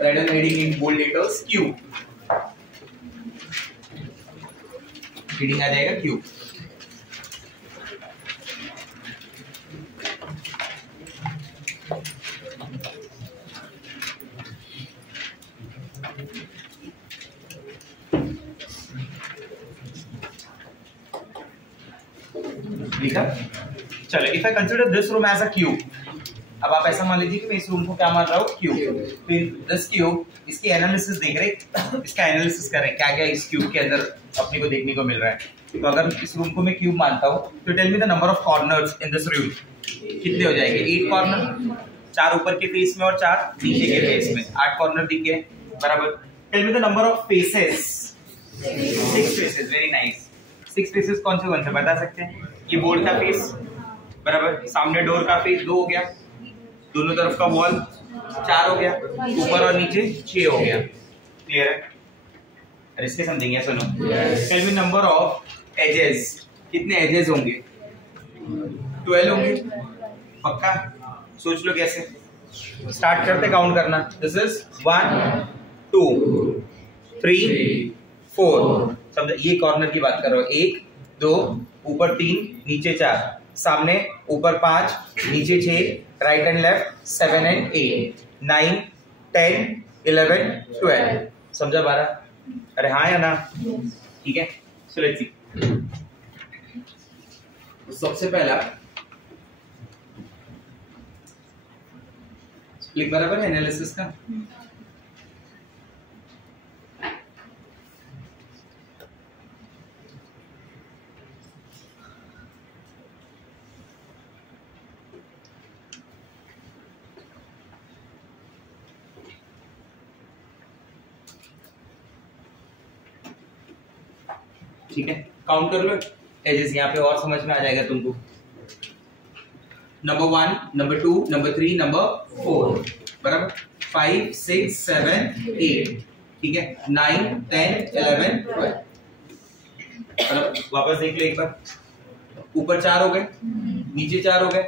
Write down heading in bold letters Q. Heading आ जाएगा Q. लिखा. चलो, if I consider this room as a cube. अब आप ऐसा मान लीजिए कि मैं इस रूम को क्या मान रहा हूँ, क्यूब. फिर दिस क्यूब, इसकी एनालिसिस देख रहे, इसका एनालिसिस कर रहे हैं क्या क्या इस क्यूब के अंदर अपने को देखने को मिल रहा है. तो अगर इस रूम को मैं क्यूब मानता हूँ तो tell me the number of corners in this room. कितने हो जाएंगे? 8 कॉर्नर, 4 ऊपर के फेस में और 4 नीचे के फेस में. 8 कॉर्नर दिख गए, बराबर. Tell me the number of faces. 6 faces. Very nice. 6 faces कौन से बता सकते हैं? ये बोर्ड का फेस, बराबर. सामने डोर का फेस 2 हो गया. दोनों तरफ का वॉल 4 हो गया. ऊपर और नीचे 6 हो गया. क्लियर है? अरे इसके समझेंगे, सुनो. Tell me number of edges. कितने एजेस होंगे? 12 होंगे. पक्का? सोच लो कैसे. स्टार्ट करते काउंट करना. This is 1 2 3 4. समझो, ये कॉर्नर की बात कर रहा हूं. 1 2 ऊपर 3 नीचे 4, सामने ऊपर 5 नीचे 6, राइट एंड लेफ्ट 7 एंड 8 9 10 11 12. समझा 12? अरे हाँ या ना? ठीक है. So let's see. सबसे पहला स्प्लिट बराबर है एनालिसिस का. ठीक है, काउंट कर लो एजेस यहाँ पे और समझ में आ जाएगा तुमको. नंबर 1, नंबर 2, नंबर 3, नंबर 4, बराबर. 5 6 7 8. ठीक है. 9 10 11 12. बराबर. वापस देख लो एक बार. ऊपर 4 हो गए, नीचे 4 हो गए,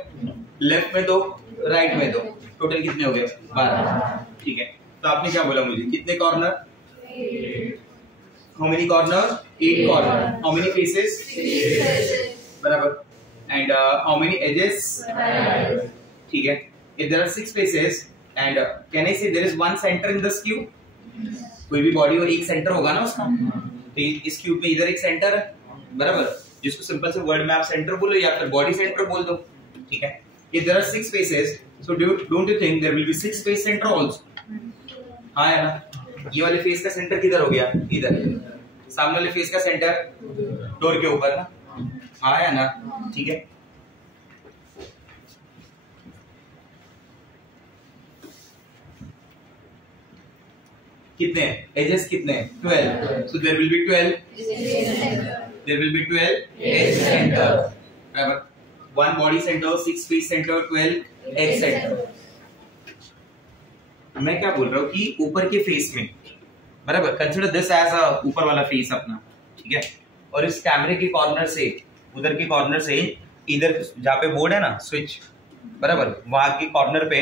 लेफ्ट में 2, राइट में 2. टोटल कितने हो गए? 12. ठीक है. तो आपने क्या बोला मुझे? कितने corner? How many corner? 8 corner. How many faces? 6 faces. बराबर. And how many edges? 5. ठीक है. If there are 6 faces and can I say there is one center in this cube? कोई भी बॉडी और एक सेंटर होगा ना उसका. तो इस क्यूब में इधर एक सेंटर है, बराबर. जिसको सिंपल से वर्ड में आप सेंटर बोलो या फिर बॉडी सेंटर बोल दो. ठीक है. If there are 6 faces, so don't you think there will be 6 face center also? हाँ है ना. ये वाले फेस का सेंटर किधर हो गया? इधर. सामने वाले फेस का सेंटर डोर के ऊपर ना. हाँ है ना. ठीक है. कितने एजेस? कितने? 12. so there will be 12. there will be 12 edge center. बराबर. 1 body center, 6 face center, 12 edge center. मैं क्या बोल रहा हूँ कि ऊपर के फेस में, बराबर. कंसिडर दिस एज अ ऊपर वाला फेस अपना. ठीक है. और इस कैमरे के कॉर्नर से, उधर के कॉर्नर से इधर जहाँ पे बोर्ड है ना, स्विच, बराबर, वहां के कॉर्नर पे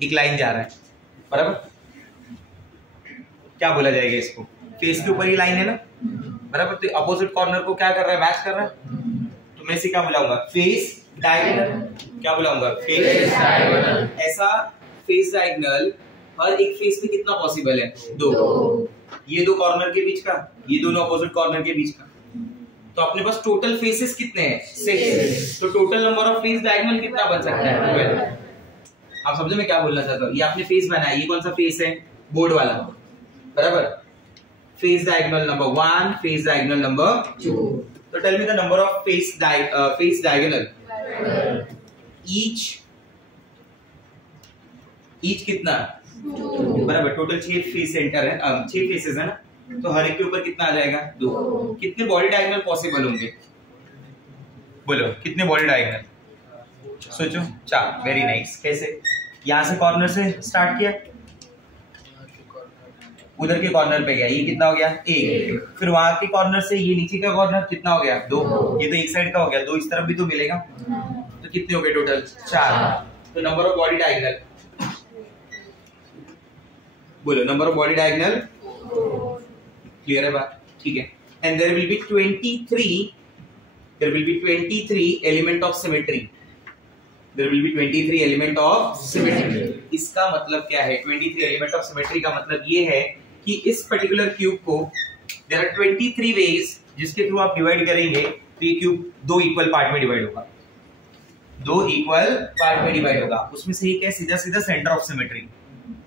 एक लाइन जा रहा है, बराबर. क्या बोला जाएगा इसको? फेस के ऊपर ही लाइन है ना, बराबर. तो अपोजिट कॉर्नर को क्या कर रहा है? मैच कर रहा है. तो मैं इसे क्या बुलाऊंगा? Face diagonal. क्या बुलाऊंगा? Face diagonal. ऐसा फेस डायगोनल हर एक फेस में कितना पॉसिबल है? 2. ये 2 कॉर्नर के बीच का, ये दोनों अपोजिट कॉर्नर के बीच का. तो अपने पास टोटल फेसेस कितने हैं? 6. तो total number of face diagonal कितना बन सकता है? 12. आप समझे मैं क्या बोलना चाहता हूँ? ये आपने फेस बनाया. ये कौन सा फेस है? बोर्ड वाला, बराबर. Face diagonal number 1, face diagonal number 2. तो tell me the number of face diagonal. Each कितना? 2. बराबर. टोटल 6 फेस सेंटर है, 6 फेसेस है ना. तो हर एक के ऊपर कितना आ जाएगा? 2. कितने बॉडी डायगोनल पॉसिबल होंगे? बोलो कितने बॉडी डायगोनल? सोचो. 4. Very nice. कैसे? यहाँ से कॉर्नर से स्टार्ट किया, उधर के कॉर्नर पे गया, ये कितना हो गया? 1. फिर वहां के कॉर्नर से ये नीचे का कॉर्नर कितना हो गया? 2. ये तो एक साइड का हो गया, 2 इस तरफ भी तो मिलेगा. तो कितने हो गए टोटल? 4. तो नंबर ऑफ बॉडी डायगोनल बोलो number of body diagonal, clear है बात, ठीक है। And there will be 23 element of symmetry, there will be 23 element of symmetry. इसका मतलब क्या है? 23 एलिमेंट ऑफ सिमेट्री का मतलब ये है कि इस पर्टिकुलर क्यूब को देयर आर 23 वेज जिसके थ्रू आप डिवाइड करेंगे तो ये क्यूब 2 इक्वल पार्ट में डिवाइड होगा, 2 इक्वल पार्ट में डिवाइड होगा। उसमें से एक है सीधा सीधा सेंटर ऑफ सिमेट्री,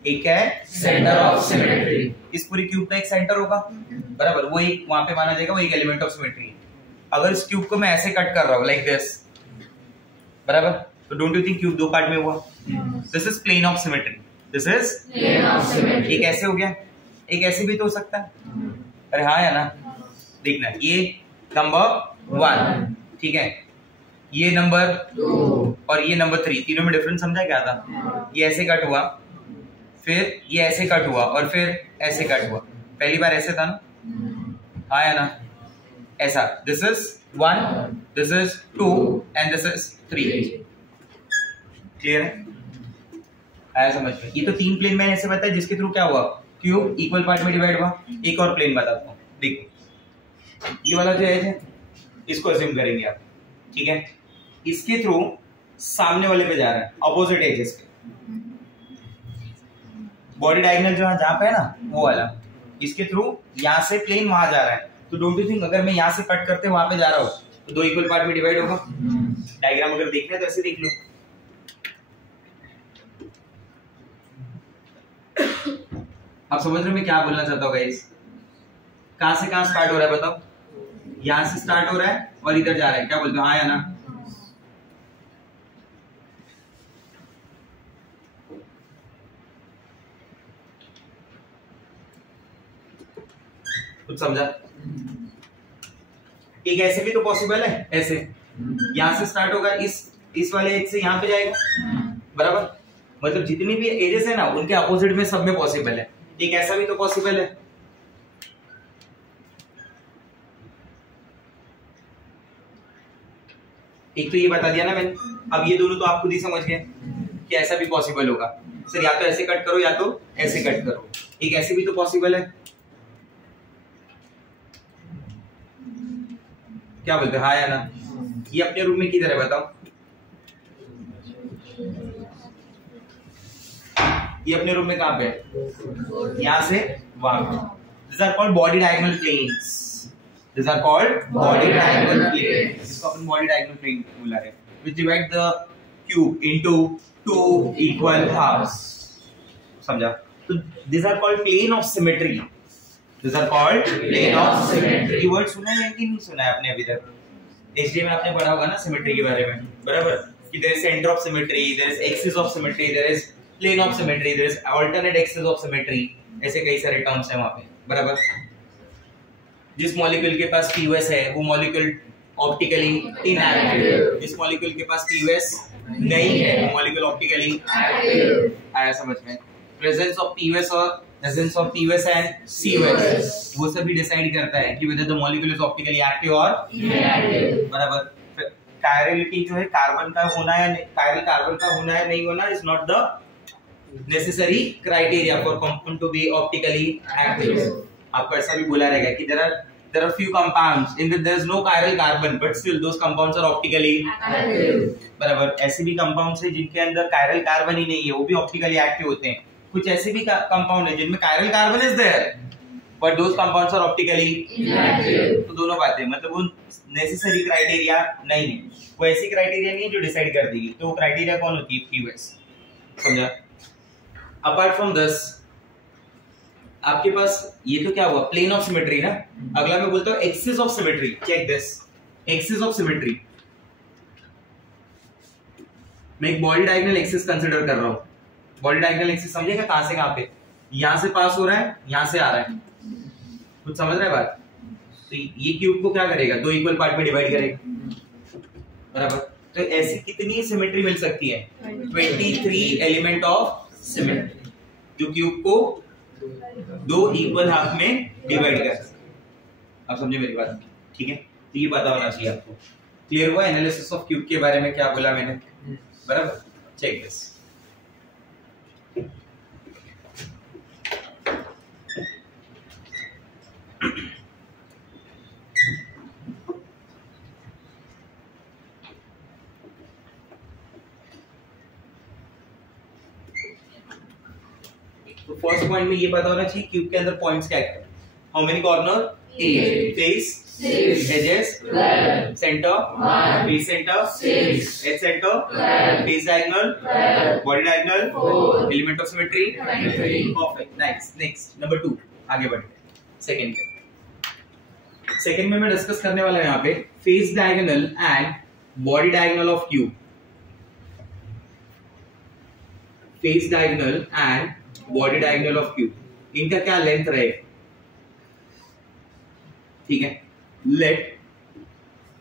एक है सेंटर ऑफ सिमेट्री। इस पूरी क्यूब का एक सेंटर होगा, बराबर, वो एक वहां पे माना जाएगा, वो एक एलिमेंट ऑफ सिमेट्री है। अगर इस क्यूब को मैं ऐसे कट कर रहा हूं लाइक दिस, बराबर, तो don't you think cube 2 part में हुआ? This is plane of symmetry, this is plane of symmetry. एक ऐसे हो गया, एक ऐसे भी तो हो सकता है, अरे हाँ या ना? देखना, ये नंबर 1, ठीक है, ये नंबर 2 और ये नंबर 3, तीनों में डिफरेंस समझा क्या था? ये ऐसे कट हुआ, फिर ये ऐसे कट हुआ और फिर ऐसे कट हुआ। पहली बार ऐसे था ना, हाँ या ना? ऐसा, this is 1, this is 2 and this is 3। Clear है? आया समझ में? ये तो 3 प्लेन मैंने ऐसे बताया जिसके थ्रू क्या हुआ, क्यूब इक्वल पार्ट में डिवाइड हुआ। एक और प्लेन बताता हूँ, देखो ये वाला जो है इसको अज्यूम करेंगे आप, ठीक है, इसके थ्रू सामने वाले पे जा रहा है, अपोजिट एजेस पे, बॉडी डायगोनल जो जहां पे है ना वो वाला, इसके थ्रू यहां से प्लेन वहां जा रहा है। तो डोंट यू थिंक अगर मैं यहां से कट करते वहां पे जा रहा हूं तो 2 इक्वल पार्ट में डिवाइड होगा? डायग्राम अगर देखना है तो ऐसे देख लो। आप समझ रहे हो मैं क्या बोलना चाहता हूँ गाइस? कहां से कहां स्टार्ट हो रहा है बताओ? यहां से स्टार्ट हो रहा है और इधर जा रहा है, क्या बोलते हो, हाँ या ना? कुछ समझा? एक ऐसे भी तो पॉसिबल है, ऐसे यहां से स्टार्ट होगा, इस वाले एज से यहां पे जाएगा, बराबर, मतलब जितनी भी एजेस है ना उनके अपोजिट में सब में पॉसिबल है। एक ऐसा भी तो पॉसिबल है, एक तो ये बता दिया ना मैंने। अब ये दोनों तो आप खुद ही समझ गए कि ऐसा भी पॉसिबल होगा। सर या तो ऐसे कट करो या तो ऐसे कट करो, एक ऐसे भी तो पॉसिबल है, क्या बोलते हो, हाँ या ना? ये अपने रूम में किधर है बताओ? ये अपने रूम में कहां पे है? यहां से वहां पे। These are called body diagonal planes. These are called body diagonal planes. इसको अपन body diagonal plane बोला है, which divide the cube into 2 equal halves. समझा? तो these are called plane of symmetry. These are called plane of symmetry. ये word सुना है कि नहीं सुना है आपने अभी तक? एचडी में आपने पढ़ा होगा ना सिमेट्री के बारे में, बराबर, कि there is center of symmetry, there is axis of symmetry, there is plane of symmetry, there is alternate axis of symmetry, ऐसे कई सारे टर्म्स हैं वहां पे, बराबर। जिस मॉलिक्यूल के पास पीओएस है वो मॉलिक्यूल ऑप्टिकली इनएक्टिव, जिस मॉलिक्यूल के पास पीओएस नहीं है वो मॉलिक्यूल ऑप्टिकली एक्टिव। आया समझ में? प्रेजेंस ऑफ पीओएस और presence of POS and COS वो सभी डिसाइड करता है कि whether the molecule is optically active और inactive, बराबर। कायरलिटी जो है कार्बन का होना है, कायरल कार्बन का होना है नहीं होना is not the necessary criteria for compound to be optically active. आपको ऐसा भी बोला रहेगा कि there are few compounds in which there is no chiral carbon but still those compounds are optically active, बराबर। ऐसे भी compounds है जिनके अंदर chiral carbon ही नहीं है वो भी optically active होते हैं। कुछ ऐसे भी compound है जिनमें chiral carbon is there but those compounds are optically inactive। तो दोनों बातें, मतलब वो नेसेसरी क्राइटेरिया नहीं है, वो ऐसी क्राइटेरिया नहीं है जो डिसाइड कर देगी। तो वो क्राइटेरिया कौन होती है? पीओएस, समझा? अपार्ट फ्रॉम दिस आपके पास ये तो क्या हुआ, प्लेन ऑफ सिमेट्री ना। अगला मैं बोलता हूँ axis of symmetry. Check this, axis of symmetry. मैं एक बॉडी डायगोनल एक्सिस कंसीडर कर रहा हूँ। बॉडी डायगोनल एक्सिस समझेगा कहां से कहां पे? यहां से पास हो रहा है, यहां से आ रहा है, कुछ समझ रहा है बात? तो ये क्यूब को क्या करेगा? 2 इक्वल पार्ट में डिवाइड करेगा, बराबर। तो ऐसी कितनी सिमेट्री मिल सकती है? 23 एलिमेंट ऑफ सिमेट्री जो क्यूब को 2 इक्वल हाफ में डिवाइड कर। आप समझे मेरी बात? ठीक है, तो ये पता होना चाहिए आपको। क्लियर हुआ एनालिसिस ऑफ क्यूब के बारे में क्या बोला मैंने, बराबर। Check this. तो फर्स्ट पॉइंट में ये पता होना चाहिए क्यूब के अंदर पॉइंट्स क्या है। How many corner? 8, face 6, edges 12, center 1, base center 6, edge center 12, face diagonal 12, body diagonal 4, element of symmetry 23. Perfect, nice. Next, number 2. आगे बढ़ते सेकंड पे। सेकंड में मैं डिस्कस करने वाला हूं यहाँ पे face diagonal and body diagonal of cube. Face diagonal and body diagonal of cube, इनका क्या लेंथ रहेगा? ठीक है, let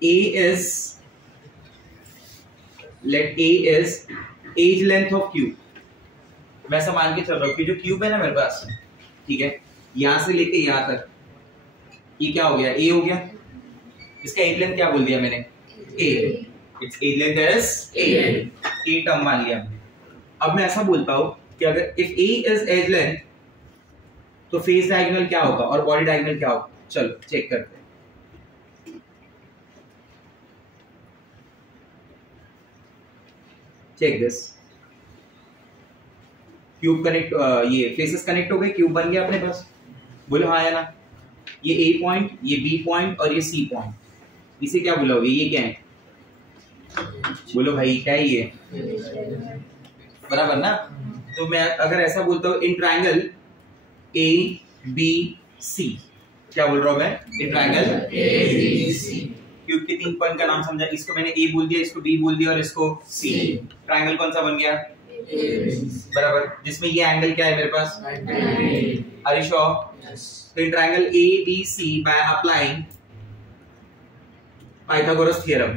A is edge length of cube. मैं ऐसा मान के चल रहा हूं कि जो क्यूब है ना मेरे पास, ठीक है, यहां से लेके यहां तक, ये क्या हो गया? A हो गया। इसका एज लेंथ क्या बोल दिया मैंने? A। It's edge length is A term मान लिया। अब मैं ऐसा बोलता हूं कि अगर if A is edge length तो फेस डायगोनल क्या होगा और बॉडी डायगोनल क्या होगा? चलो चेक करते हैं। चेक दिस, क्यूब कनेक्ट, ये फेसेस कनेक्ट हो गए, क्यूब बन गया अपने पास। बोलो हाँ या ना? ये A पॉइंट, ये B पॉइंट और ये C पॉइंट, इसे क्या बुलाओगे? ये क्या है? बोलो भाई क्या है ये? बराबर ना? तो मैं अगर ऐसा बोलता हूँ इन ट्रायंगल ABC, क्या बोल रहा हूं मैं? इन ट्रायंगल ABC। क्यूब के 3 पॉइंट का नाम समझा, इसको मैंने A बोल दिया, इसको B बोल दिया और इसको C। ट्रायंगल कौन सा बन गया? बराबर, जिसमें ये एंगल क्या है मेरे पास? Are you sure? तो in triangle ABC by applying Pythagoras theorem,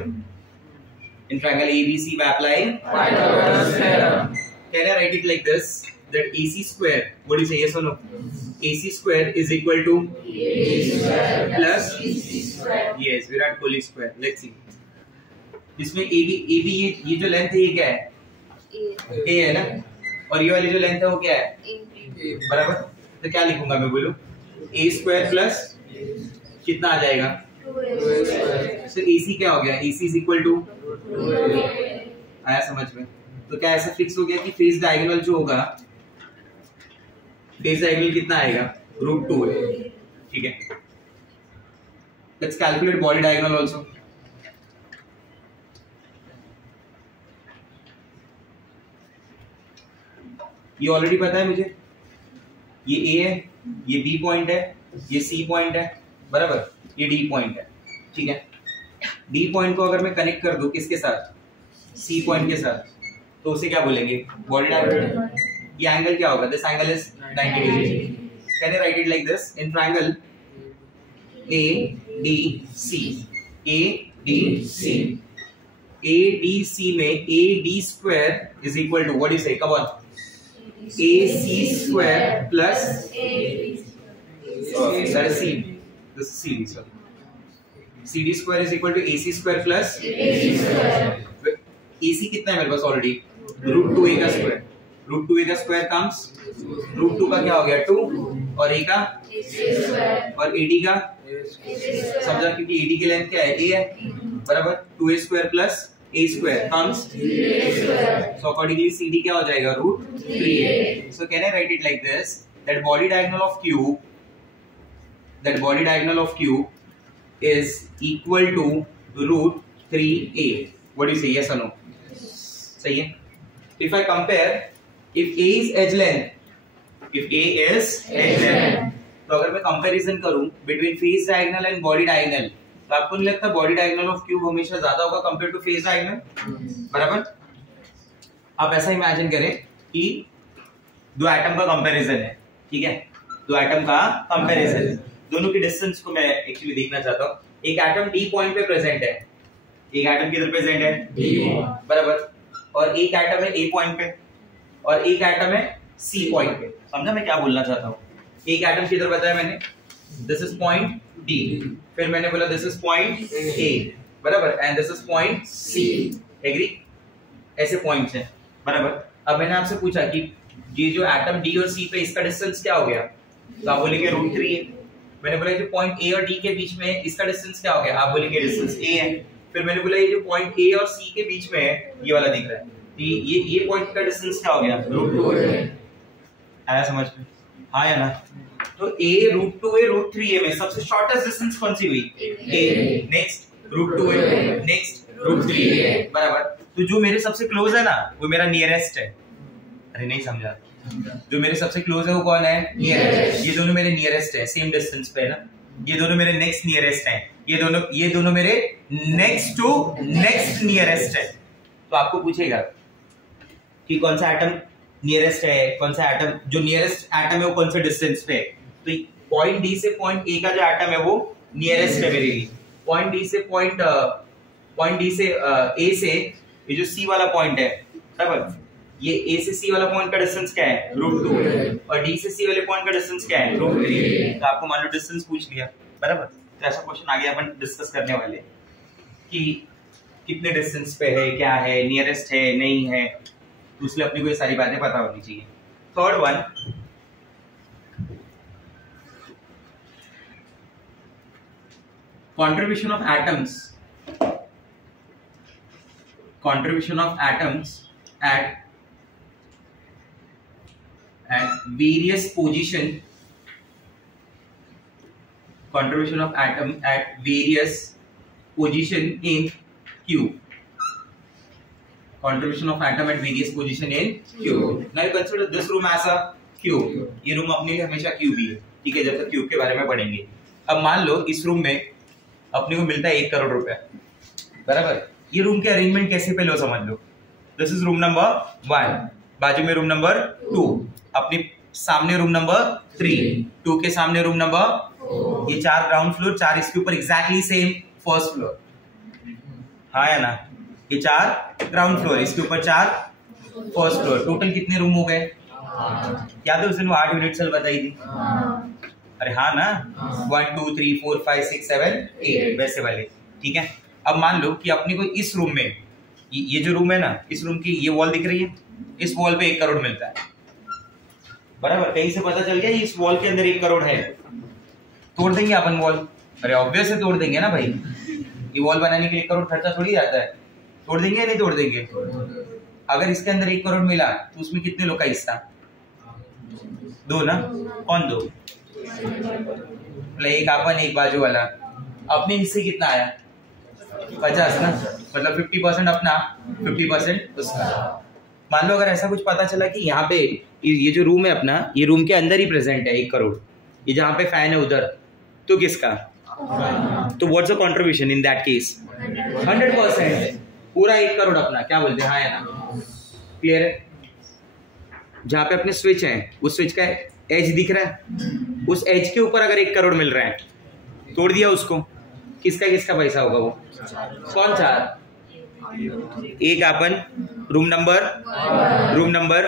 in triangle ABC by applying Pythagoras theorem, can I write it like this, that AC square, what do you say? Yes or no? AC square is equal to AC square plus BC square. Yes, Virat Kohli square. Let's see. इसमें AB ये जो length है ये क्या है? A है ना, और ये वाली जो लेंथ है वो क्या है? बराबर। तो क्या लिखूंगा मैं? बोलो A square plus कितना आ जाएगा? So AC क्या हो गया? AC is equal to, आया समझ में? तो क्या ऐसा फिक्स हो गया कि फेस डायगोनल जो होगा, फेस डायगोनल कितना आएगा? √2 है। ठीक है, let's calculate body diagonal also. ये ऑलरेडी पता है मुझे, ये A है, ये B पॉइंट है, ये C पॉइंट है, बराबर, ये D पॉइंट है। ठीक है, D पॉइंट को अगर मैं कनेक्ट कर दूं किसके साथ? C पॉइंट के साथ, तो उसे क्या बोलेंगे? Body diagonal. ये एंगल क्या होगा? This angle is 90 degree. Can I write it like this, in triangle ADC, ADC, ADC में AD square is equal to, what you say? Come on, AC square plus that is C, this is CD, sorry, CD square is equal to AC square plus AC square. AC कितना है मेरे पास already? √2A का square. √2A का square comes, √2 का क्या हो गया? 2, और A का स्क्वायर, और AD का समझा, क्योंकि AD की लेंथ क्या है? A है, बराबर। 2A square plus A square comes 3A square. So accordingly CD क्या हो जाएगा? √3A। So can I write it like this, that body diagonal of cube, that body diagonal of cube is equal to √3A. What do you say? Yes or no? सही है। If I compare, if A is edge length, if A is edge length, तो अगर मैं comparison करूं between face diagonal and body diagonal, तो आपको नहीं लगता बॉडी डायगोनल ऑफ क्यूब हमेशा ज्यादा होगा कंपेयर टू फेस डायगोनल? बराबर। आप ऐसा इमेजिन करें कि दो एटम का कंपैरिजन है, ठीक है, दो एटम का कंपैरिजन है, दोनों की डिस्टेंस को मैं एक्चुअली देखना चाहता हूँ। एक एटम D पॉइंट पे प्रेजेंट है, एक एटम किधर प्रेजेंट है? D, बराबर, और एक एटम है A पॉइंट पे, और एक एटम है C पॉइंट पे। समझा मैं क्या बोलना चाहता हूँ? एक एटम किधर बताया मैंने? दिस इज पॉइंट D, फिर मैंने बोला दिस इज पॉइंट A, बराबर, and this is point C। Agree? ऐसे पॉइंट्स हैं, बराबर। अब मैंने आपसे पूछा कि ये जो एटम D और C पे इसका डिस्टेंस क्या हो गया? तो आप बोलेंगे √3 है। मैंने बोला जो पॉइंट A और D के बीच में इसका डिस्टेंस क्या हो गया? आप बोलेंगे डिस्टेंस A है। फिर मैंने बोला ये जो पॉइंट A और C के बीच में है, ये वाला दिख रहा है, ये पॉइंट का डिस्टेंस क्या हो गया? √2 है। आया समझ में? हाँ या ना? तो a √2a √3a में सबसे शॉर्टेस्ट डिस्टेंस कौन सी हुई? a, next √2a, next √3a, बराबर। तो जो मेरे सबसे क्लोज है ना वो मेरा नियरेस्ट है। अरे नहीं समझा? जो मेरे सबसे क्लोज है वो कौन है? नियरेस्ट। ये दोनों मेरे नियरेस्ट है, सेम डिस्टेंस पे है ना। ये दोनों मेरे नेक्स्ट नियरेस्ट हैं, ये दोनों मेरे नेक्स्ट टू नेक्स्ट नियरेस्ट है। तो आपको पूछेगा कि कौन सा एटम नियरेस्ट है, कौन सा एटम, जो नियरेस्ट एटम है वो कौन से डिस्टेंस पे है। तो पॉइंट डी से पॉइंट ए का जो एटम है वो नियरेस्ट है मेरे लिए। पॉइंट डी से ए से ये जो सी वाला पॉइंट है, बराबर, ये ए से सी वाला पॉइंट का डिस्टेंस क्या है? √2, और डी से सी वाले पॉइंट का डिस्टेंस क्या है? √3। तो आपको मान लो डिस्टेंस पूछ लिया, बराबर। तो ऐसा क्वेश्चन आगे अपन डिस्कस करने वाले कि कितने डिस्टेंस पे है, क्या है, नियरेस्ट है, नहीं है, तो उसलिए अपनी को ये सारी बातें पता होनी चाहिए। Third one, contribution of atoms at various position, contribution of atom at various position in Q, contribution of atom at various position in Q. Now you consider this room as a cube. ये room अपने लिए हमेशा cube ही है, ठीक है, जब तक cube के बारे में पढ़ेंगे। अब मान लो इस रूम में अपने को मिलता है 1 करोड़ रुपया, बराबर। ये रूम के अरेंजमेंट कैसे पे लो समझ लो। दिस इज रूम नंबर 1, बाजू में रूम नंबर 2, अपने सामने रूम नंबर 3, 2 के सामने रूम नंबर, ये 4 ग्राउंड फ्लोर, 4 इसके ऊपर एग्जैक्टली सेम फर्स्ट फ्लोर, हाँ या ना? ये 4 ग्राउंड फ्लोर, इसके ऊपर 4 फर्स्ट फ्लोर, टोटल कितने रूम हो गए? याद है उस दिन वो 8 यूनिट सेल बताई थी? अरे हाँ ना, 1 2 3 4 5 6 7 8 वैसे वाले, ठीक है। अब मान लो कि अपने को इस रूम में, ये जो रूम है ना, इस रूम की ये वॉल दिख रही है, इस वॉल पे 1 करोड़ मिलता है, बराबर। कहीं से पता चल गया इस वॉल के अंदर 1 करोड़ है, तोड़ देंगे अपन वॉल? अरे ऑब्वियस है तोड़ देंगे ना भाई, ये वॉल बनाने के लिए 1 करोड़ खर्चा थोड़ी जाता है, तोड़ देंगे या नहीं तोड़ देंगे? अगर इसके अंदर 1 करोड़ मिला तो उसमें कितने लोग का हिस्सा? 2 ना? कौन 2? एक अपन, एक बाजू वाला। अपने हिस्से कितना आया? 50 ना, मतलब 50% अपना, 50% उसका। मान लो अगर ऐसा कुछ पता चला कि यहाँ पे ये जो रूम है अपना, ये रूम के अंदर ही प्रेजेंट है 1 करोड़, ये जहाँ पे फैन है उधर, तो किसका? तो what's the contribution in that case? 100%, पूरा 1 करोड़ अपना। क्या बोलते हैं, हाँ या ना? क्लियर है? जहाँ पे अपने स्विच है, उस स्विच का एज दिख रहा है, उस एज के ऊपर अगर 1 करोड़ मिल रहा है, तोड़ दिया उसको, किसका किसका पैसा होगा वो? कौन 4? एक अपन room number, room number,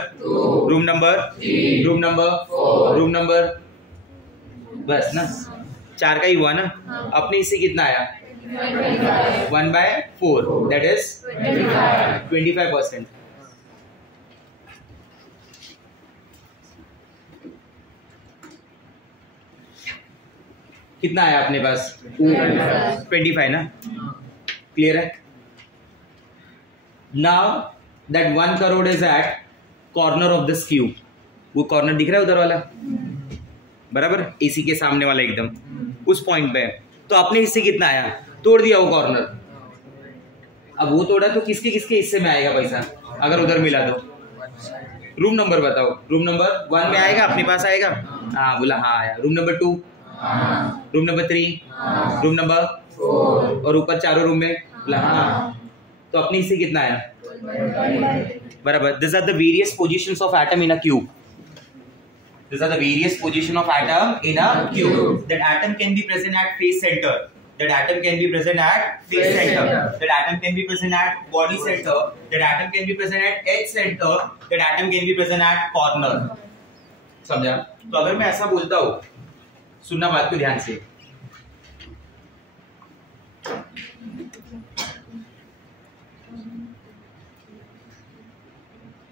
room number, room number, room number, बस ना, 4 का ही हुआ ना। अपने इससे कितना आया? 1/4, दैट इज 25%। कितना आया अपने पास? 25 ना? क्लियर है? नाउ दैट 1 करोड़ is at corner of this cube. वो कॉर्नर दिख रहा है उधर वाला, बराबर, एसी के सामने वाला एकदम उस पॉइंट पे। तो अपने हिस्से कितना आया? तोड़ दिया वो कॉर्नर। अब वो तोड़ा तो किसके किसके हिस्से में आएगा पैसा अगर उधर मिला तो? रूम नंबर बताओ। रूम नंबर 1 में आएगा, अपने पास आएगा? हाँ बोला, हाँ आया। Room number 2, room number 3, room number 4, और ऊपर चारों रूम में बोला हाँ। तो अपने हिस्से कितना आया? बराबर। These are the various positions of atom in a cube. These are the various position of atom in a cube. That atom can be present at face center. That atom can be present at face center. That atom can be present at body center. That atom can be present at edge center. That atom can be present at corner. समझा? तो अगर मैं ऐसा बोलता हूँ, सुनना बात को ध्यान से,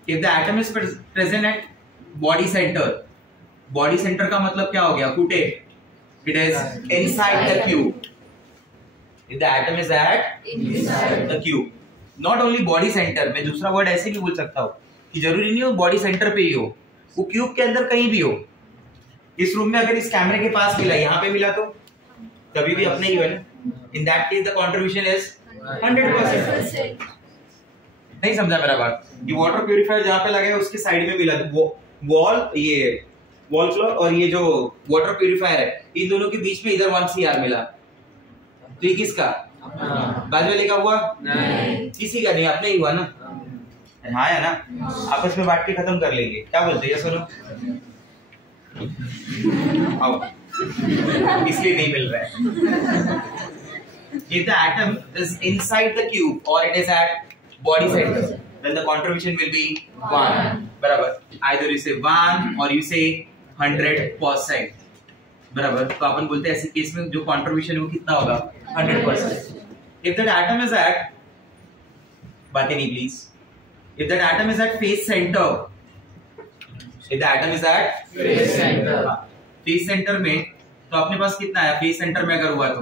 if the atom is present at body center, body center का मतलब क्या हो गया? कुटे, it is inside the cube. If the atom is at inside the cube, not only body center, मैं दूसरा वर्ड ऐसे भी बोल सकता हूँ कि जरूरी नहीं हो बॉडी सेंटर पे ही हो, वो क्यूब के अंदर कहीं भी हो, इस रूम में अगर इस कैमरे के पास मिला, यहाँ पे मिला, तो कभी भी अपने ही हो ना। In that case the contribution is 100%। नहीं समझा मेरा बात? ये वाटर प्यूरिफायर जहाँ पे लगा है उसके साइड में मिला, तो वॉल, ये वॉल फ्लोर और ये जो वाटर प्यूरिफायर है, इन दोनों के बीच में इधर 1 CR मिला, तो ये किसका? बाजू वाले का हुआ? नहीं, किसी का नहीं, अपने ही हुआ ना। हाँ है ना, आपस में बांट के खत्म कर लेंगे। क्या बोलते हैं? सुनो, आओ, इसलिए नहीं मिल रहा है। If the atom is inside the cube or it is at body center, then the contribution will be 1. बराबर? Either you say 1 or you say 100%. बराबर? तो अपन बोलते हैं ऐसे केस में जो contribution है वो कितना होगा? 100%. If that atom is at, बातें नहीं please. If that atom is at face center, if the atom is at face center, face center में तो अपने पास कितना है? फेस सेंटर में अगर हुआ तो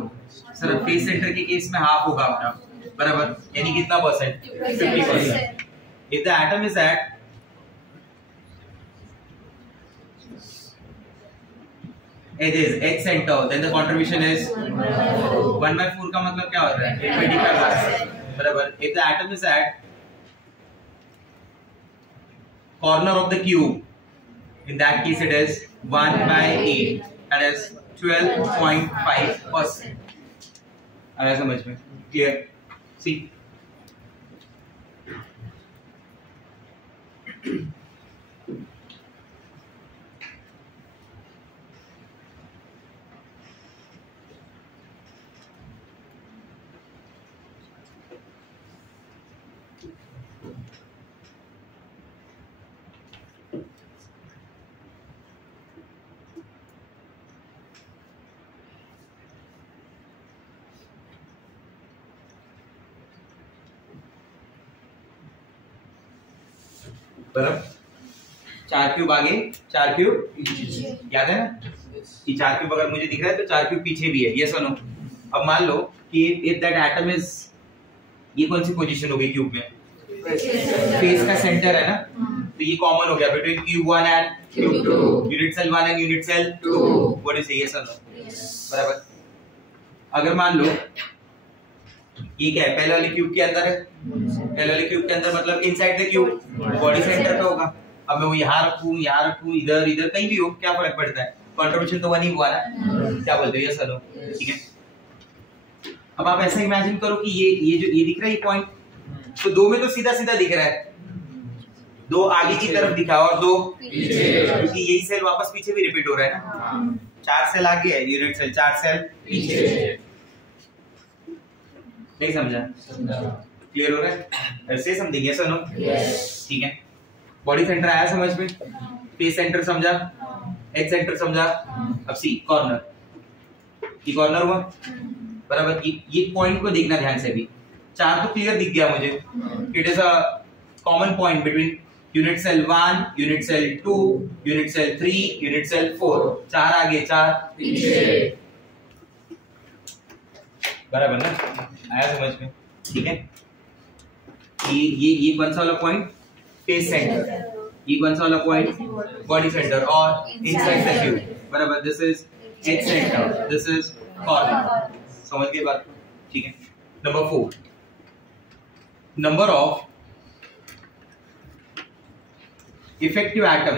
सर फेस सेंटर के केस में हाफ होगा अपना, बराबर? यानी कितना percent? 50%. If the atom is at H center, then the contribution is 1/4 का मतलब क्या होता है? 25%. बराबर? If the atom is at corner of the cube, in that case it is 1/8, that is 12.5%. आया समझ में? क्लियर? सी बराबर? 4 क्यूब आगे, 4 क्यूब पीछे, याद है ना? कि 4 क्यूब अगर मुझे दिख रहा है तो 4 क्यूब पीछे भी है, ये सुनो। अब मान लो कि इफ दैट एटम इज, ये कौन सी पोजीशन होगी क्यूब में? फेस का सेंटर है ना, तो ये कॉमन हो गया between cube 1 and cube 2, unit cell 1 and unit cell 2। What is ये सुनो, बराबर? अगर मान लो ये क्या है? पहले वाले क्यूब के अंदर है, पहले वाले क्यूब के अंदर मतलब inside the cube, body centre पे होगा। अब मैं वो यहाँ रखूं, इधर इधर कहीं भी हो, क्या फर्क पड़ता है? कंट्रीब्यूशन तो 1 ही हुआ ना। क्या बोलते हो? ये सर, ठीक है। अब आप ऐसा इमेजिन करो कि ये जो ये दिख रहा है ये पॉइंट, तो 2 में तो सीधा सीधा दिख रहा है, 2 आगे की तरफ दिखा और 2 पीछे, क्योंकि यही सेल वापस पीछे भी रिपीट हो रहा है ना। 4 सेल आगे है यूनिट सेल, 4 सेल पीछे। नहीं समझा? क्लियर हो रहा है? ऐसे समझेंगे सर? नो, ठीक है। बॉडी सेंटर आया समझ में? फेस सेंटर समझा? एच सेंटर समझा? अब सी कॉर्नर, ये कॉर्नर हुआ, बराबर? ये पॉइंट को देखना ध्यान से। अभी 4 तो क्लियर दिख गया मुझे, it is a common point between unit cell 1, unit cell 2, unit cell 3, unit cell 4। 4 आगे, 4 पीछे, बराबर ना? आया समझ में? ठीक है। ये कौन सा वाला पॉइंट? Face centre. ये कौन सा वाला पॉइंट? बॉडी सेंटर और इनसाइड द क्यूब, बराबर? This is H centre, this is corner. समझ गए बात? ठीक है। Number 4, number of effective atom,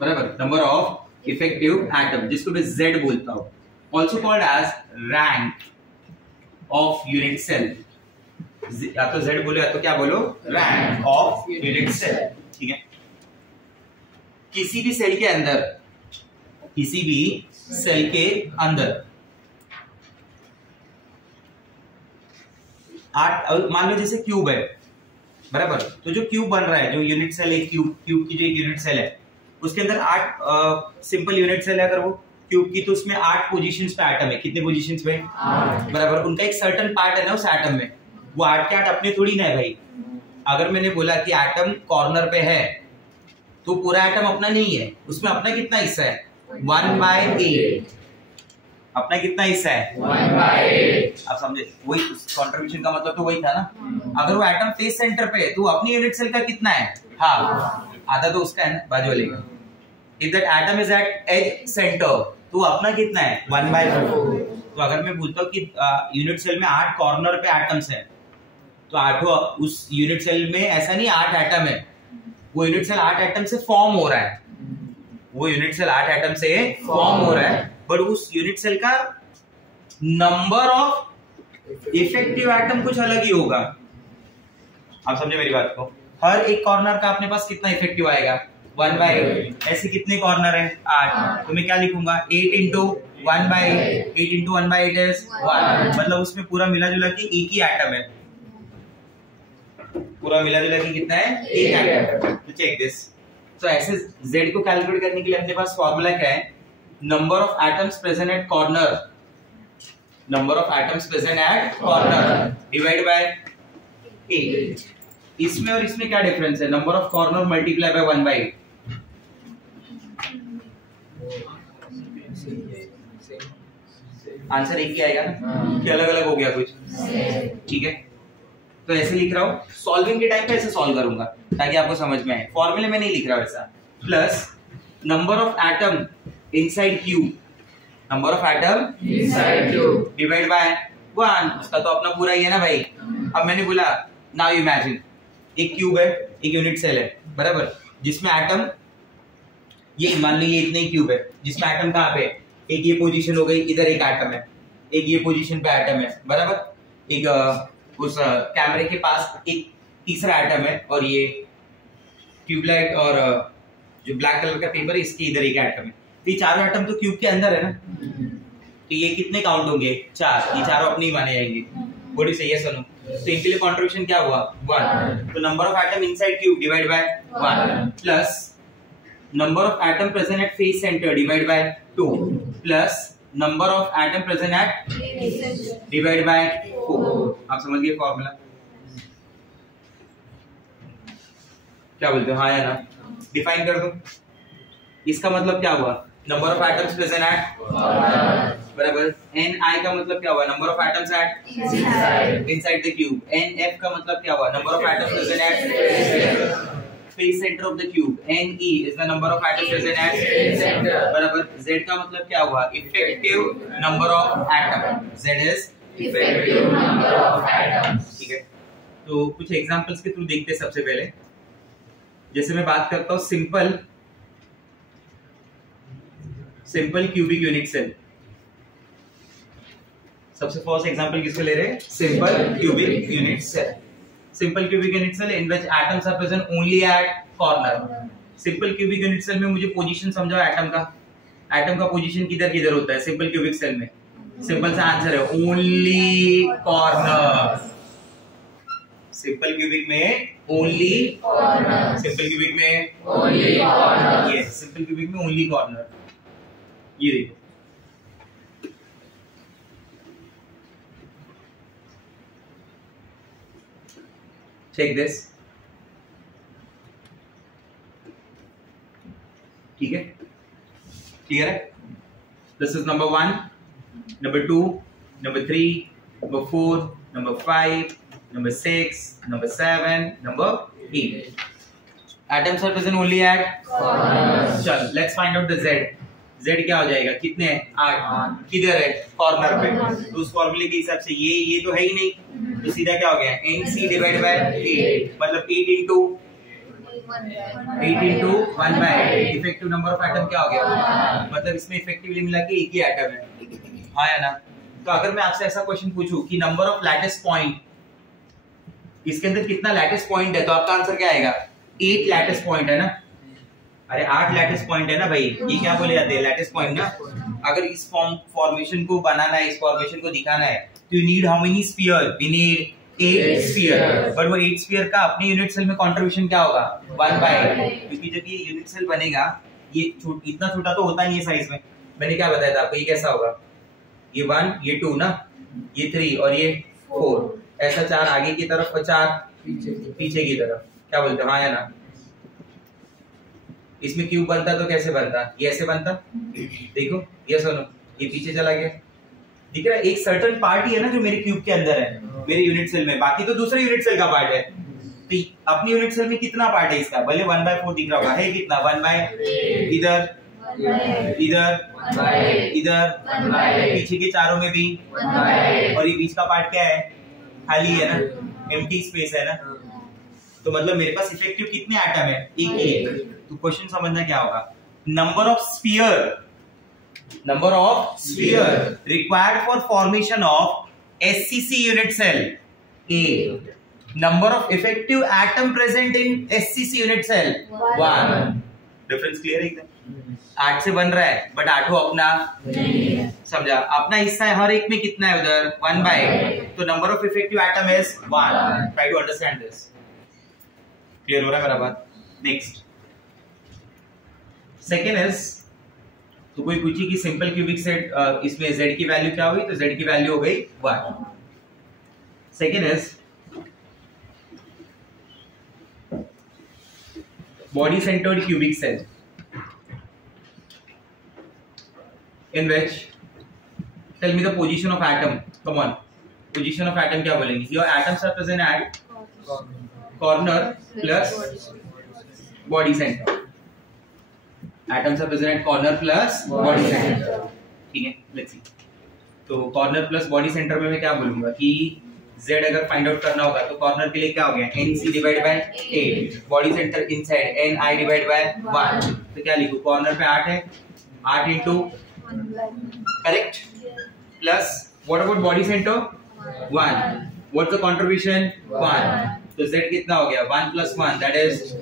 बराबर? नंबर ऑफ इफेक्टिव एटम, जिसको मैं Z बोलता हूं, also called as rank of unit cell। या तो Z बोलो या तो क्या बोलो? rank of unit cell, ठीक है। किसी भी सेल के अंदर, किसी भी सेल के अंदर 8, मान लो जैसे क्यूब है, बराबर? तो जो क्यूब बन रहा है, जो यूनिट सेल है, क्यूब की जो एक यूनिट सेल है, उसके अंदर 8 सिंपल यूनिट सेल है अगर वो क्यूब की, तो उसमें 8 पोजीशंस पे एटम है। कितने पोजीशंस पे? 8, बराबर? उनका एक सर्टेन पार्ट है ना उस एटम में, वो 8 के 8 अपने थोड़ी ना है भाई। अगर मैंने बोला कि एटम कॉर्नर पे है, तो पूरा एटम अपना नहीं है, उसमें अपना कितना हिस्सा है? 1/8। अपना कितना हिस्सा है 1/8। आप समझे, वही कंट्रीब्यूशन का मतलब तो वही था ना। अगर वो एटम फेस सेंटर पे है तो अपनी यूनिट सेल का कितना है हाफ, आधा तो उसका है ना बाजू वाले का। If that atom is at edge center तो अपना कितना है 1/4। तो अगर मैं बोलता हूँ कि यूनिट सेल में 8 कॉर्नर पे एटम्स हैं तो आठों उस यूनिट सेल में ऐसा नहीं 8 एटम है, वो यूनिट सेल 8 एटम से फॉर्म हो रहा है, वो यूनिट सेल 8 एटम से फॉर्म हो रहा है, बट उस यूनिट सेल का नंबर ऑफ इफेक्टिव एटम कुछ अलग ही होगा। आप समझे मेरी बात को। हर एक कॉर्नर का अपने पास कितना इफेक्टिव आएगा 1/8। ऐसे कितने कॉर्नर है 8, तो मैं क्या लिखूंगा 8 इंटू 1/8। 8 इंटू 1/8 इज 1, मतलब उसमें पूरा मिला जुला के एक ही एटम है, पूरा मिला जुला के कितना है एक एटम। तो चेक दिस। तो ऐसे Z को कैलकुलेट करने के लिए अपने पास फॉर्मूला क्या है, number of atoms present eight corner, number of atoms present eight corner divide by 8। इसमें और इसमें क्या डिफरेंस है, number of corner multiply by 1/8। Answer एक ही आएगा ना, कि अलग अलग हो गया कुछ, ठीक है। तो ऐसे लिख रहा हूं, सॉल्विंग के टाइम पे ऐसे सॉल्व करूंगा ताकि आपको समझ में आए, फॉर्मूले में नहीं लिख रहा वैसा। Plus number of atom inside cube, number of atom inside cube divide by 1, उसका तो अपना पूरा ही है ना भाई। अब मैंने बोला नाउ इमेजिन एक क्यूब है, एक यूनिट सेल है बराबर, जिसमें एटम ये मान लो ये इतने ही क्यूब है, जिसमें एटम कहाँ पे, एक ये पोजीशन हो गई, इधर एक एटम है, एक ये पोजीशन पे एटम है बराबर, एक उस कैमरे के पास एक तीसरा एटम है, और ये ट्यूबलाइट और जो ब्लैक कलर का पेपर है इसके इधर एक एटम है। तो ये चारों एटम तो क्यूब के अंदर है ना, तो ये कितने काउंट होंगे 4, ये चारों अपने ही माने जाएंगे। बोली सही है सुनो। तो इनके लिए कंट्रीब्यूशन क्या हुआ 1, तो number of atom inside cube divide by 1 plus number of atom present at face centre divide by 2 plus number of atom present at divide by 4। आप समझ गए फॉर्मूला, क्या बोलते हो हाँ या ना, डिफाइन कर दो। इसका मतलब क्या हुआ, number of atoms present at बराबर, एन आई का मतलब क्या हुआ, number of atoms at inside the cube, N F का मतलब क्या हुआ, number of atoms present at face center of the cube, N E is the number of atoms present at बराबर, जेड का मतलब क्या हुआ, effective number of atom, Z is effective number of atoms. ठीक है। तो कुछ एग्जांपल्स के थ्रू देखते हैं। सबसे पहले जैसे मैं बात करता हूं सिंपल क्यूबिक यूनिट सेल। सबसे फर्स्ट एग्जांपल किसको ले रहे हैं, simple cubic unit cell. Simple cubic unit cell in which atoms are present only at corner. Simple cubic unit cell में मुझे पोजीशन समझाओ एटम का पोजीशन किधर किधर होता है सिंपल क्यूबिक सेल में। सिंपल सा आंसर है ओनली कॉर्नर। सिंपल क्यूबिक में ओनली कॉर्नर, सिंपल क्यूबिक में ओनली कॉर्नर, ये सिंपल क्यूबिक में ओनली कॉर्नर। ये देखो चेक दिस, ठीक है, क्लियर है। This is number 1, number 2, number 3, number 4, number 5, number 6, number 7, number 8. Atoms are present only at corners. चल, let's find out the Z. Z क्या हो जाएगा, कितने हैं 8, किधर है कॉर्नर पे, तो उस फॉर्मूले के हिसाब से ये तो है ही नहीं, तो सीधा क्या हो गया NC डिवाइड बाय 8, मतलब 8 into 1/8। Effective number of atom क्या हो गया, मतलब इसमें इफेक्टिवली मिला के एक ही एटम है, हाँ या ना। तो अगर मैं आपसे ऐसा क्वेश्चन पूछूं कि नंबर ऑफ लैटिस पॉइंट, इसके अंदर कितना लैटिस पॉइंट है, तो आपका आंसर क्या आएगा 8 लैटिस पॉइंट है ना। अरे 8 लैटिस पॉइंट है ना भाई, ये क्या बोले जाते हैं लैटिस पॉइंट ना। अगर इस फॉर्मेशन को बनाना है, इस फॉर्मेशन को दिखाना है, तो you need how many sphere, we need 8 sphere. But वो 8 स्फीयर का अपनी यूनिट सेल में कंट्रीब्यूशन क्या होगा 1/8, क्योंकि जब ये यूनिट सेल बनेगा ये इतना छोटा तो होता नहीं है साइज में। मैंने क्या बताया था आपको, ये कैसा होगा, ये 1, ये 2 ना, ये 3 और ये 4, ऐसा 4 आगे की तरफ और 4 पीछे की तरफ। क्या बोलते हो हाँ या ना। इसमें क्यूब बनता तो कैसे बनता, ये ऐसे बनता, देखो ये सुनो, ये पीछे चला गया, दिख रहा है? एक सर्टेन पार्ट ही है ना जो मेरे क्यूब के अंदर है, मेरे यूनिट सेल में, बाकी तो दूसरे यूनिट सेल का पार्ट है। तो अपनी यूनिट सेल में कितना पार्ट है इसका? भले 1/4 दिख रहा होगा, है कितना? 1 बाय इधर इधर इधर, पीछे के चारों में भी, और ये बीच का पार्ट क्या है? खाली है ना, एम्प्टी स्पेस है ना। तो मतलब मेरे पास इफेक्टिव कितने एटम है? एक ही। तो क्वेश्चन समझना क्या होगा? Number of sphere required for formation of SCC unit cell A, number of effective atom present in SCC unit cell 1। Difference clear है एकदम? 8 से बन रहा है बट 8 अपना नहीं है, समझा? अपना हिस्सा है, हर एक में कितना है उधर? 1 बाय, तो number of effective atom is 1। Try to understand this. Clear हो रहा है मेरा बात? नेक्स्ट सेकेंड इज, तो कोई पूछी कि सिंपल क्यूबिक सेट इसमें z की वैल्यू क्या हुई? तो z की वैल्यू हो गई 1। Second is body centered cubic cell in which, tell me the position of atom. Come on, position of atom क्या बोलेंगे? Your atoms are present at corner plus body center. Atoms are present at corner plus body center. ठीक है, let's see. तो corner plus body center में मैं क्या बोलूंगा कि Z अगर फाइंड आउट करना होगा तो कॉर्नर के लिए क्या हो गया? NC divide by 8, body centre inside NI divide by 1। तो क्या लिखूं? कॉर्नर पे 8 है, 8 into, correct, plus what about body centre? 1। What's the contribution? 1। तो Z कितना हो गया? 1 प्लस 1 दैट इज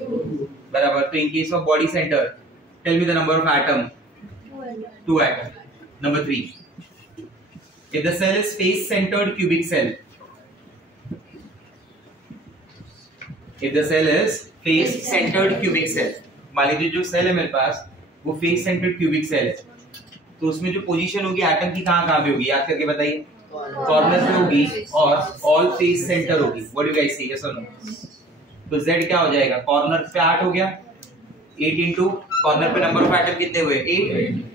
बराबर। तो in case of body center tell me the number of atom? 2 atom. Number 3, if the cell is face centered cubic cell, if the cell is face centered cubic cell, मान लीजिए जो cell है मेरे पास वो face centred cubic cell है, तो उसमें जो पोजीशन होगी एटम की कहां पे होगी? याद करके बताइए। कॉर्नर पे होगी और ऑल फेस सेंटर होगी। व्हाट डू गाइस से? यस और नो? तो Z क्या हो जाएगा? कॉर्नर पे 8 हो गया, 8 इंटू कॉर्नर पे नंबर ऑफ एटम कितने हुए?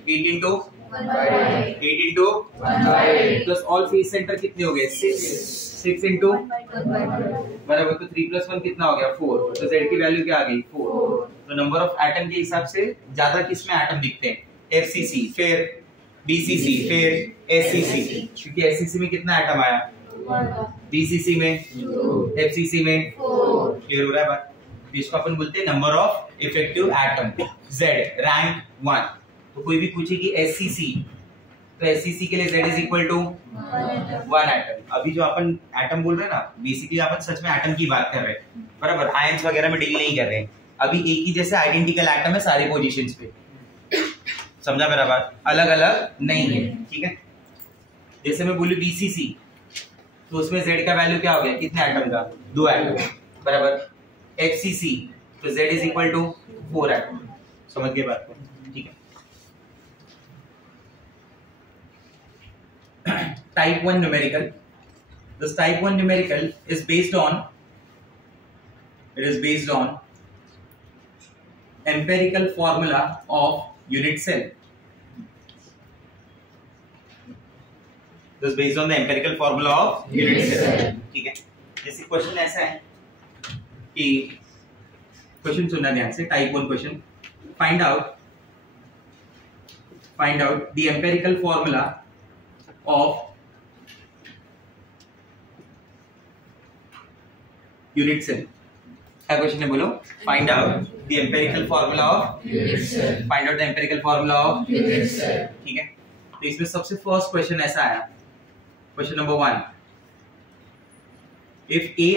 8 into 8 into plus all face centre कितने हो गए? 6 इंटू बराबर। तो 3 प्लस 1 कितना हो गया? 4। तो Z की वैल्यू क्या आ गई? 4। तो नंबर ऑफ एटम के हिसाब से ज्यादा किसमें एटम दिखते हैं? FCC, फिर BCC, फिर SCC, क्योंकि SCC में कितना एटम आया? BCC में, FCC में। क्लियर हो रहा है बात? इसको अपन बोलते हैं number of effective atom. Z rank 1। तो कोई भी पूछे कि SCC, तो SCC के लिए Z is equal to 1 atom. अभी जो अपन एटम बोल रहे हैं ना, बेसिकली अपन सच में एटम की बात कर रहे हैं, बराबर? आयंस वगैरह में डील नहीं कर रहे हैं। अभी एक ही जैसे आइडेंटिकल एटम है सारे पोजीशंस पे, समझा मेरा बात? अलग अलग नहीं है, ठीक है? जैसे मैं बोलूं BCC, तो उसमें Z का वैल्यू क्या हो गया? कितने एटम का? 2 एटम, बराबर? FCC, तो Z is equal to 4 atom. समझ गए बात को? ठीक है। Type 1 numerical. This type 1 numerical is based on empirical formula of unit cell. This is based on the empirical formula of unit cell. ठीक है? जैसे क्वेश्चन ऐसा है कि क्वेश्चन सुनना ध्यान से। Type 1 question, find out the empirical formula of unit cell। क्या क्वेश्चन है बोलो? Find out the empirical formula of unit cell. Find out the empirical formula of unit cell. ठीक है? तो इसमें सबसे फर्स्ट क्वेश्चन ऐसा आया, question number 1, if A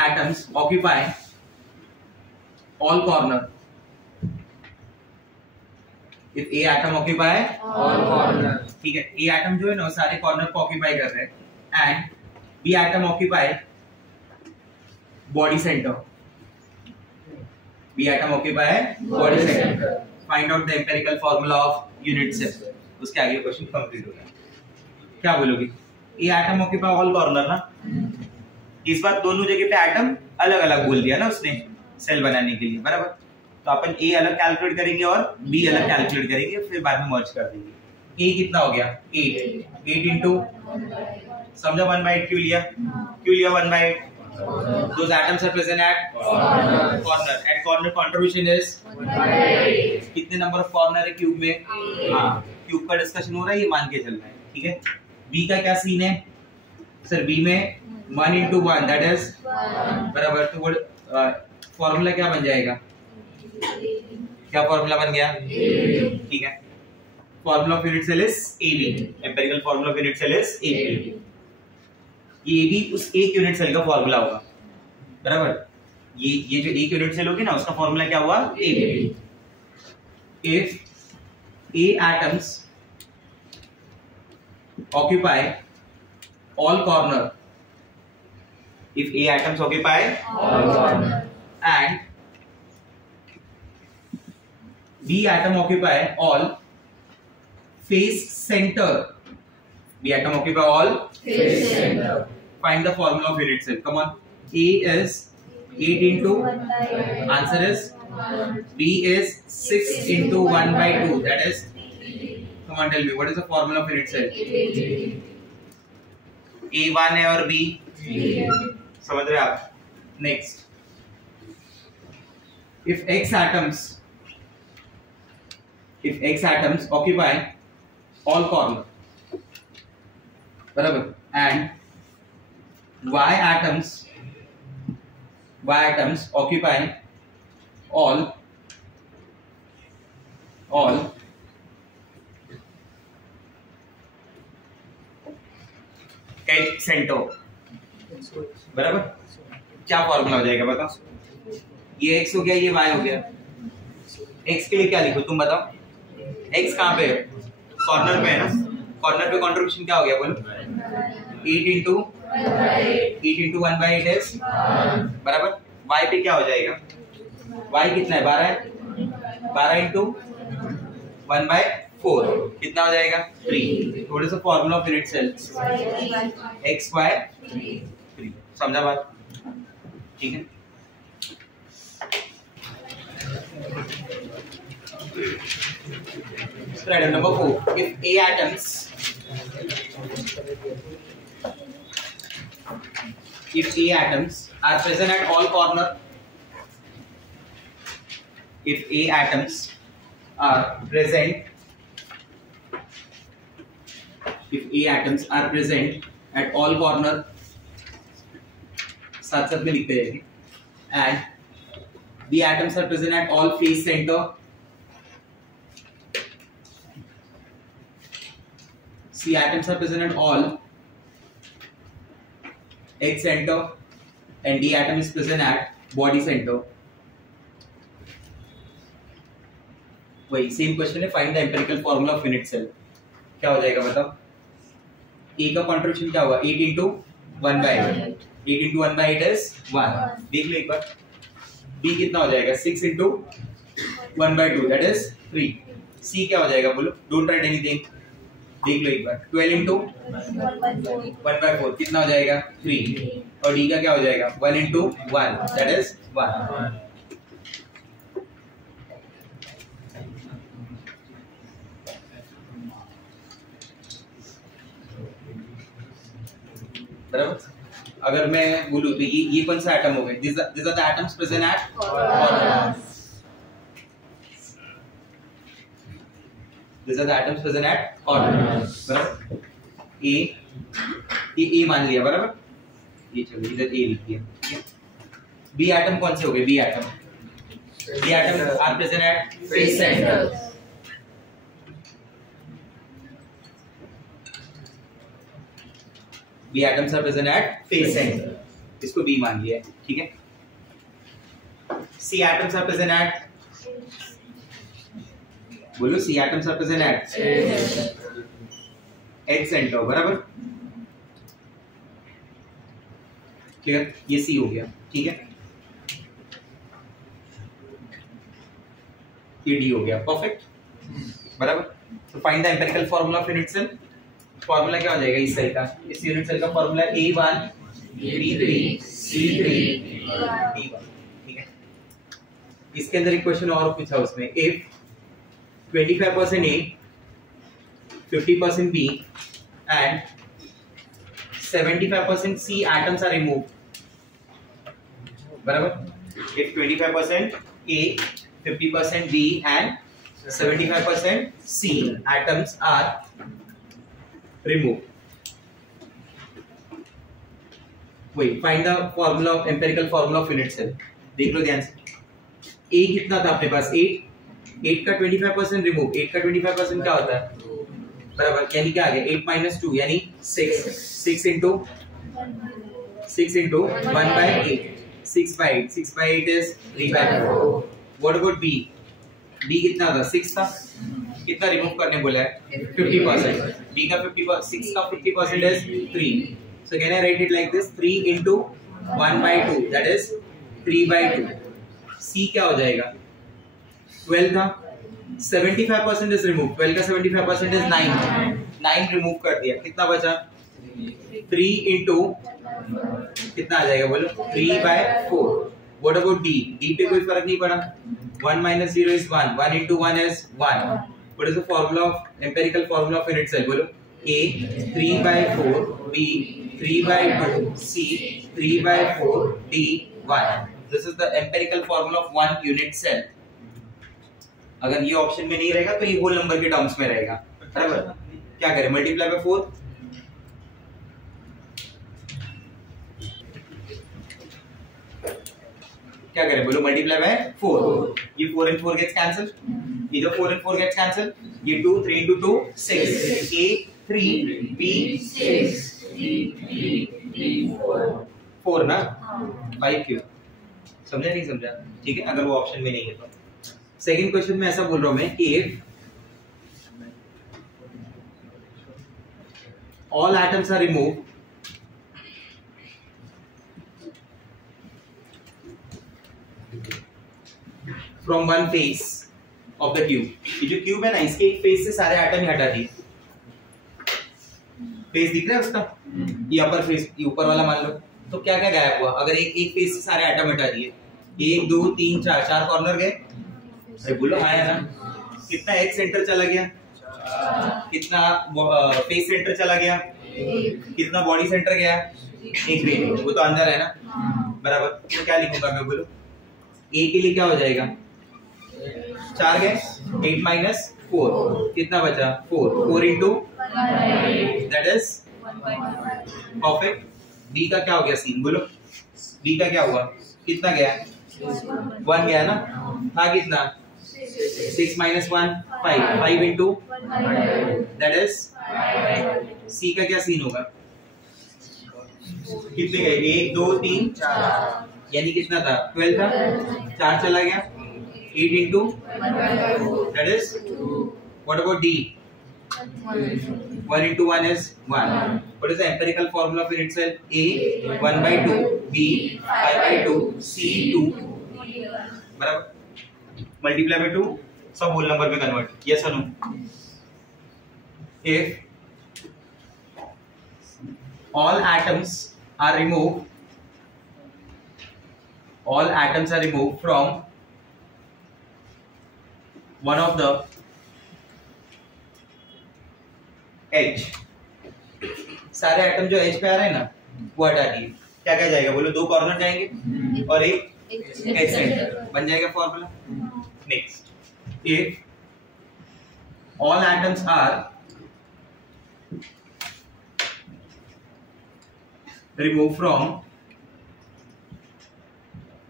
atoms occupy all corner, if A atom occupy all corner, ठीक है? A atom जो है ना सारे कॉर्नर को ऑक्यूपाई कर रहे हैं, and B atom occupy body center, B atom occupy body center, find out the empirical formula of unit cell। उसके आगे क्वेश्चन कंप्लीट हो गया। क्या बोलोगे? A atom occupy all corner ना, इस बार दोनों जगह पे एटम अलग अलग बोल दिया ना उसने सेल बनाने के लिए, बराबर? तो अपन A अलग कैलकुलेट करेंगे और B अलग कैलकुलेट करेंगे, फिर बाद में मर्ज कर देंगे। A कितना हो गया 8 8 इंटू समझा 1/8 क्यों लिया 1/8 those atoms are present at corner at corner contribution is 1/8 कितने नंबर ऑफ कॉर्नर है क्यूब में हाँ क्यूब का डिस्कशन हो रहा है ये मान के चलना है ठीक है B का क्या सीन है सर B में 1 into 1 दैट इज बराबर तो फॉर्मूला क्या बन जाएगा क्या फॉर्मूला बन गया ठीक है formula of unit cell is AB empirical formula of unit cell is AB ये भी उस एक यूनिट सेल का फॉर्मूला होगा बराबर ये जो एक यूनिट सेल होगी ना उसका फॉर्मूला क्या हुआ AB if A atoms occupy all corner if A atoms occupy all corner and B atom occupy all face center B atom occupy all face center find the formula of unit cell come on A is 8 into answer is B is 6 into 1/2 that is come on tell me what is the formula of unit cell A 1 है और B समझ रहे आप next if X atoms occupy all corner बराबर and Y atoms occupy all X center बराबर क्या formula हो जाएगा बताओ ये x हो गया ये y हो गया x के लिए क्या लिखो तुम बताओ x कहाँ पे है कॉर्नर पे है ना कॉर्नर पे कंट्रीब्यूशन क्या हो गया बोलो 8 into 1/8 is बराबर y पे क्या हो जाएगा y कितना है 12 है 12 into 1/4 कितना हो जाएगा 3 थोड़े सा formula of unit cell x square 3 समझा बात ठीक है Spreader number 4 if A atoms are present at all corner if A atoms are present at all corner साथ साथ में लिखते जाएंगे and B atoms are present at all face center C atoms are present at all X center and D atom is present at body center वही same question है find the empirical formula of unit cell क्या हो जाएगा बताओ A का contribution क्या हुआ 8 into 1/8 8 into 1/8 is 1 देख लो एक बार B कितना हो जाएगा 6 into 1/2 that is 3 C क्या हो जाएगा बोलो डोंट राइट एनीथिंग देख लो एक बार 12 into 1/4 कितना हो जाएगा 3 और D का क्या हो जाएगा 1 into 1 that is 1 बराबर अगर मैं बोलूं तो ये कौन सा एटम हो गए these are the atoms present at corners these are the atoms present at corners बराबर ये मान लिया बराबर ये चलो इधर A लिख दिया B एटम कौन से हो गए B atom are present at face center B atoms are present at face center इसको B मान लिया है ठीक है C atoms are present at बोलो C atoms are present at X center बराबर क्लियर ये C हो गया ठीक है ये D हो गया परफेक्ट बराबर तो find the empirical formula of unit cell formula क्या हो जाएगा इस सेल का इस यूनिट सेल का formula A1 B3 C3 D1 ठीक है इसके अंदर एक क्वेश्चन और पूछा उसमें if 25% A 50% B and 75% C atoms are removed. बराबर? If 25% A, 50% B and 75% C atoms are removed. वही find the formula of empirical formula of unit cell. देख लो ध्यान से. A कितना था अपने पास? 8 का 25% रिमूव. 8 का 25% क्या होता है? बराबर, यानी क्या आ गया? 8 minus 2 यानी 6. 6 into 1 by 8. 6 by 8. 6 by 8 is 3 by 4. What about B? B कितना था? 6 था. कितना रिमूव करने बोला है? 50%. B का 50%, 6 का 50% is 3. So can I write it like this? 3 into 1 by 2. That is 3 by 2. C क्या हो जाएगा? 12 था. 75% is removed. 12 का 75% is 9. 9 रिमूव कर दिया. कितना बचा? 3 into कितना आ जाएगा बोलो? 3 by 4. What about D? D पे कोई फर्क नहीं पड़ा. 1 minus 0 is 1. 1 into 1 is 1. What is the formula of empirical formula of unit cell? बोलो. A 3 by 4. B 3 by 2. C 3 by 4. D 1. This is the empirical formula of one unit cell. अगर ये option में नहीं रहेगा तो ये whole number के terms में रहेगा. बराबर? क्या करें? Multiply by 4. क्या करें बोलो? Multiply by 4. ये 4 and 4 gets cancelled. इधर 4 and 4 gets cancelled. ये 2 3 into 2 6. A 3 B 6 D 4 ना. 5 क्यों? समझा नहीं समझा? ठीक है, अगर वो ऑप्शन में नहीं है तो. सेकंड क्वेश्चन में ऐसा बोल रहा हूं मैं कि all atoms are removed from one face of the cube. ये जो क्यूब है ना, इसके एक फेस से सारे एटम ही हटा दिए. फेस दिख रहा है उसका? ये अपर फेस, ये ऊपर वाला मान लो. तो क्या क्या गायब हुआ? अगर एक फेस से सारे एटम हटा दिए. 1 2 3 4 कॉर्नर गए. अरे बोलो हाँ ना. कितना एज सेंटर चला गया? कितना फेस सेंटर चला गया? कितना बॉडी सेंटर गया? एक भी. वो तो अंदर है ना. बराबर. तो क्या लिखूंगा मैं? बोलो. ए के लिए क्या हो जाएगा? 4 गए. 8 minus 4. कितना बचा? 4. 4 into that is perfect. D का क्या हो गया सीन? बोलो. डी का क्या हुआ? कितना गया? 1 गया ना. था कितना? 6 minus 1 5. 5 into that is सी का क्या सीन होगा? कितने गए? 1 2 3 4. यानी कितना था? 12 था. 4 चला गया. 8 into that is what about D? 1 into 1 is 1. What is the empirical formula of unit cell? A 1 by 2. B 5 by 2. C 2. बराबर. मल्टीप्लाई बाय 2 सब होल नंबर में कन्वर्ट. यस और no? If all atoms are removed from one of the edge. सारे atom जो as पे आ रहे हैं ना, वो हटा दिए. क्या क्या जाएगा बोलो? 2 कॉर्नर जाएंगे और एक एज सेंटर. बन जाएगा formula. Next. If all atoms are removed from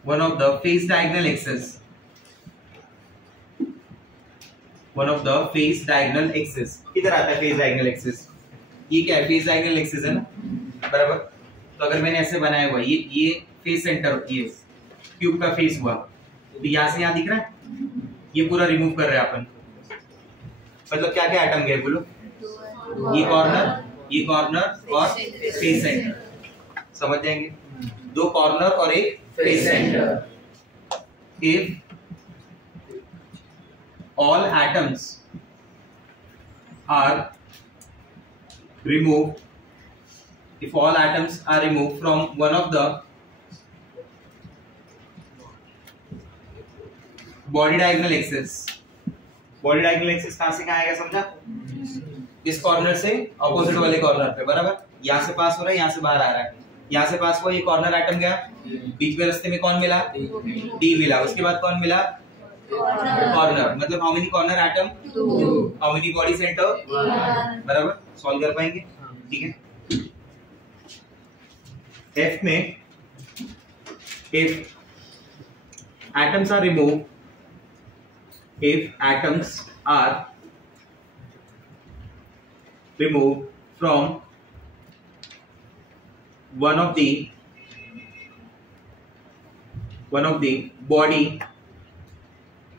one of the face diagonal axes. One of the face diagonal axes. किधर आता है face diagonal axis? ये क्या है? face diagonal axis है ना. बराबर. तो अगर मैंने ऐसे बनाया हुआ, ये face center, ये क्यूब का फेस हुआ, तो यहाँ से यहाँ दिख रहा है. ये पूरा रिमूव कर रहे हैं अपन. मतलब क्या क्या आइटम गए बोलो? ये कॉर्नर और फेस सेंटर. समझ जाएंगे? 2 कॉर्नर और एक face centre. If all atoms are removed from one of the body diagonal axis. Body diagonal axis कहां से कहां आएगा समझा? इस कॉर्नर से ऑपोजिट वाले कॉर्नर पे, बराबर। यहाँ से पास हो रहा है, यहाँ से बाहर आ रहा है, यहाँ से पास हुआ, ये कॉर्नर एटम गया, बीच में रास्ते में कौन मिला, डी मिला, उसके बाद कौन मिला, कॉर्नर। मतलब how many corner atom, how many body centre, बराबर। सॉल्व कर पाएंगे, ठीक है। एफ में if atoms are removed, if atoms are removed from one of the body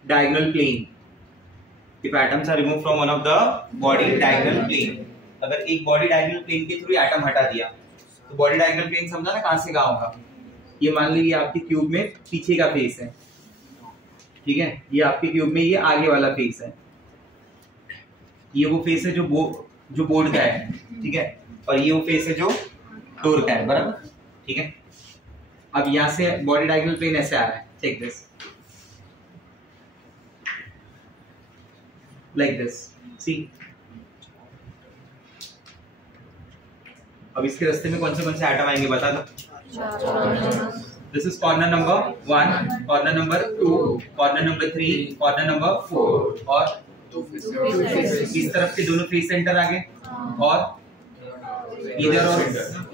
diagonal plane, if atoms are removed from one of the body diagonal plane, अगर एक body diagonal plane के through atom हटा दिया तो body diagonal plane समझा ना, कहां से कहां होगा। ये मान लीजिए आपके क्यूब में पीछे का फेस है, ठीक है, ये आपके क्यूब में ये आगे वाला फेस है, ये वो फेस है जो बोर्ड का है, ठीक है, और ये वो फेस है जो डोर का है, बराबर, ठीक है। अब यहां से बॉडी डायगोनल प्लेन ऐसे आ रहा है, चेक दिस, लाइक दिस, सी। अब इसके रास्ते में कौन से एटम आएंगे बता दो। This is corner number 1, corner number 2, corner number 3, corner number 4, और इस तरफ के दोनों फेस सेंटर आ गए, और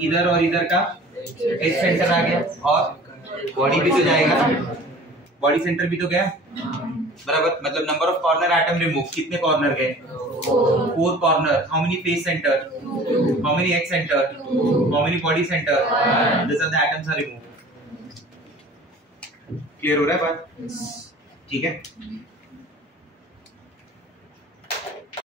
इधर और इधर का एज सेंटर आ गया, और बॉडी भी तो जाएगा, बॉडी सेंटर भी तो गया, बराबर। मतलब number of corner atom remove, कितने कॉर्नर गए, 4 corner. How many face center, how many edge center, how many body center, this are the atoms are remove. Clear हो रहा है बात, ठीक है।